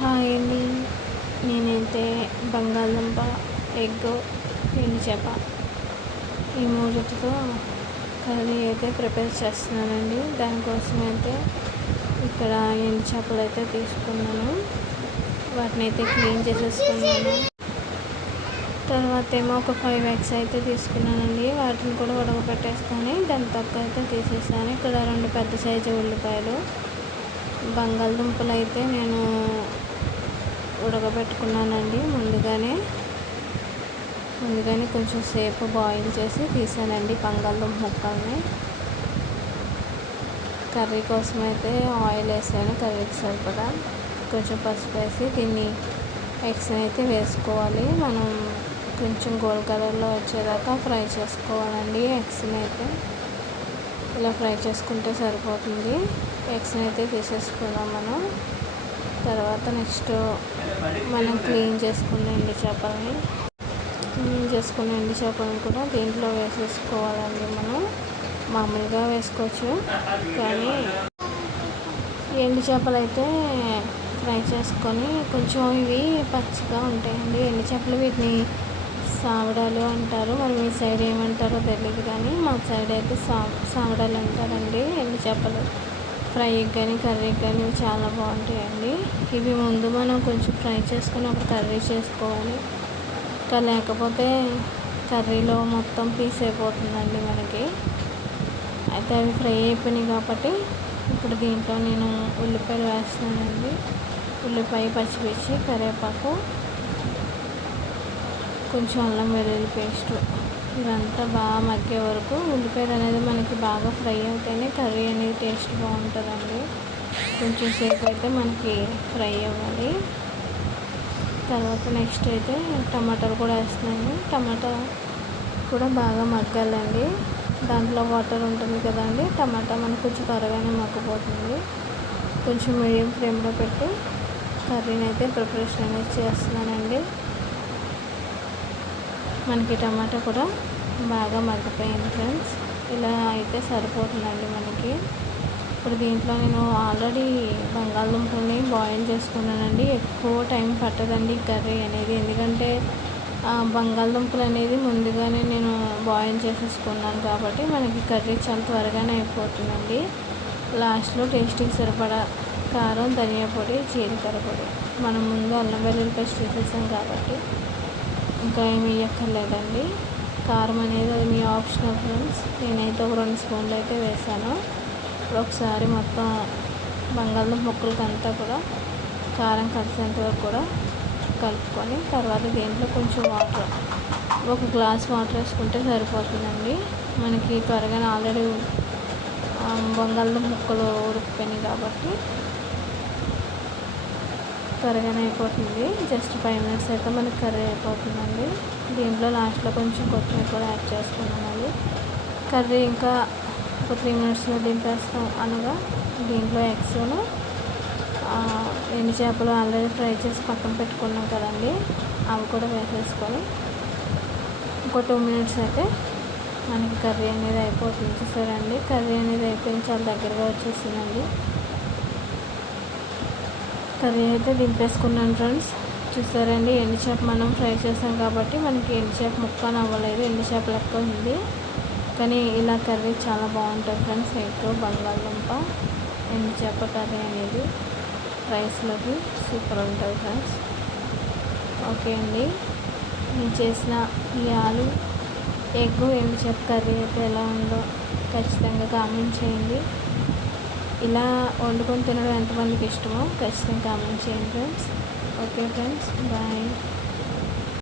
Hi అండి. నేనైతే బంగాళదుంప, ఎగ్, ఎండు చేప ఈ మూడిటితో కర్రీ అయితే ప్రిపేర్ చేస్తున్నానండి. దానికోసం అయితే ఇక్కడ ఎండు చేపలు అయితే తీసుకున్నాను. వాటిని అయితే క్లీన్ చేసేసుకున్నాను. తర్వాత ఏమో ఒక 5 ఎగ్స్ అయితే తీసుకున్నానండి. వాటిని కూడా ఉడకబెట్టేసుకొని దాని తొక్క అయితే తీసేసాను. ఇక్కడ 2 పెద్ద సైజు ఉల్లిపాయలు, బంగాళదుంపలు అయితే నేను ఉడకబెట్టుకున్నానండి. ముందుగానే కొంచెం సేపు బాయిల్ చేసి తీసానండి బంగాళదుంప ముక్కల్ని. కర్రీ కోసం అయితే ఆయిల్ వేసాను, కర్రీకి సరిపడా కొంచెం పసుపు వేసి దీన్ని ఎగ్స్ని అయితే వేసుకోవాలి. మనం కొంచెం గోల్డ్ కలర్లో వచ్చేదాకా ఫ్రై చేసుకోవాలండి. ఎగ్స్ని అయితే ఇలా ఫ్రై చేసుకుంటే సరిపోతుంది. ఎగ్స్ని అయితే తీసేసుకుందాం మనం. తర్వాత నెక్స్ట్ మనం క్లీన్ చేసుకున్న ఎండు చేపలని కూడా దీంట్లో వేసేసుకోవాలండి. మనం మామూలుగా వేసుకోవచ్చు, కానీ ఎండు చేపలు అయితే ఫ్రై చేసుకొని కొంచెం ఇవి పచ్చిగా ఉంటాయండి ఎండు చేపలు. వీటిని సావడాలు అంటారు, మరి మీ సైడ్ ఏమంటారో తెలియదు, కానీ మా సైడ్ అయితే సావడాలు అంటారండి. ఎండు చేపలు ఫ్రైకి కానీ కర్రీకి కానీ చాలా బాగుంటాయండి. ఇవి ముందు మనం కొంచెం ఫ్రై చేసుకొని ఒక కర్రీ చేసుకోవాలి. ఇంకా లేకపోతే కర్రీలో మొత్తం పీస్ అయిపోతుందండి మనకి. అయితే అవి ఫ్రై అయిపోయినాయి కాబట్టి ఇప్పుడు దీంట్లో నేను ఉల్లిపాయలు వేస్తున్నానండి. ఉల్లిపాయ, పచ్చిమిర్చి, కరివేపాకు, కొంచెం అల్లం వెల్లుల్లి పేస్టు, ఇదంతా బాగా మగ్గే వరకు ఉల్లిపాయలు అనేది మనకి బాగా ఫ్రై అవుతేనే కర్రీ అనేది టేస్ట్ బాగుంటుందండి. కొంచెం సేపు అయితే మనకి ఫ్రై అవ్వాలి. తర్వాత నెక్స్ట్ అయితే టమాటాలు కూడా వేస్తున్నాను. టమాటా కూడా బాగా మగ్గాలండి. దాంట్లో వాటర్ ఉంటుంది కదండి. టమాటా మనకు కొంచెం త్వరగానే మగ్గిపోతుంది. కొంచెం మీడియం ఫ్లేమ్లో పెట్టి కర్రీని అయితే ప్రిపరేషన్ అనేది చేస్తున్నానండి. మనకి టమాటా కూడా బాగా మగ్గిపోయింది ఫ్రెండ్స్. ఇలా అయితే సరిపోతుందండి మనకి. ఇప్పుడు దీంట్లో నేను ఆల్రెడీ బంగాళదుంపల్ని బాయిల్ చేసుకున్నానండి. ఎక్కువ టైం పట్టదండి కర్రీ అనేది, ఎందుకంటే బంగాళదుంపలు అనేది ముందుగానే నేను బాయిల్ చేసేసుకున్నాను కాబట్టి మనకి కర్రీ చాలా త్వరగానే అయిపోతుందండి. లాస్ట్లో టేస్ట్కి సరిపడా కారం, ధనియా పొడి, జీలకర్ర పొడి, మనం ముందు అల్లం వెల్లుల్లి పేస్ట్ చేసేసాం కాబట్టి ఇంకా ఏమి వేయక్కర్లేదండి. కారం అనేది అది మీ ఆప్షనల్ ఫ్రెండ్స్. నేనైతే ఒక 2 స్పూన్లు అయితే వేసాను. ఇప్పుడు ఒకసారి మొత్తం బంగాళదుంప ముక్కలకి అంతా కూడా కారం కలిసేంత వరకు కూడా కలుపుకొని తర్వాత దీంట్లో కొంచెం వాటర్, ఒక గ్లాస్ వాటర్ వేసుకుంటే సరిపోతుందండి. మనకి త్వరగానే ఆల్రెడీ బంగాళదుంప ముక్కలు ఉడికిపోయినాయి కాబట్టి త్వరగానే అయిపోతుంది. జస్ట్ 5 మినిట్స్ అయితే మనకి కర్రీ అయిపోతుందండి. దీంట్లో లాస్ట్లో కొంచెం కొత్తిమీర కూడా యాడ్ చేసుకున్నామండి. కర్రీ ఇంకా ఒక 3 మినిట్స్లో దింపేస్తాం అనగా దీంట్లో ఎగ్స్ను, ఎండు చేపలు ఆల్రెడీ ఫ్రై చేసి పక్కన పెట్టుకున్నాం కదండి, అవి కూడా వేసేసుకొని ఒక 2 మినిట్స్ అయితే మనకి కర్రీ అనేది అయిపోతుంది. చూసారండి, కర్రీ అనేది అయిపోయింది, చాలా దగ్గరగా వచ్చేసిందండి. కర్రీ అయితే దింపేసుకున్నాను ఫ్రెండ్స్. చూసారండి, ఎండు చేప మనం ఫ్రై చేసాం కాబట్టి మనకి ఎండు చేప ముక్క అవ్వలేదు, ఎండు చేప లెక్క ఉంది. కానీ ఇలా కర్రీ చాలా బాగుంటుంది ఫ్రెండ్స్. ఎగ్, బంగాళదుంప, ఎండు చేప కర్రీ అనేది రైస్లోకి సూపర్ ఉంటుంది ఫ్రెండ్స్. ఓకే అండి, నేను చేసిన ఈ ఆలు, ఎగ్, ఎండు చేప కర్రీ అయితే ఎలా ఉందో ఖచ్చితంగా కామెంట్ చేయండి. ఇలా వండుకొని తినడం ఎంతమందికి ఇష్టమో ఖచ్చితంగా కామెంట్ చేయండి ఫ్రెండ్స్. Okay friends, bye.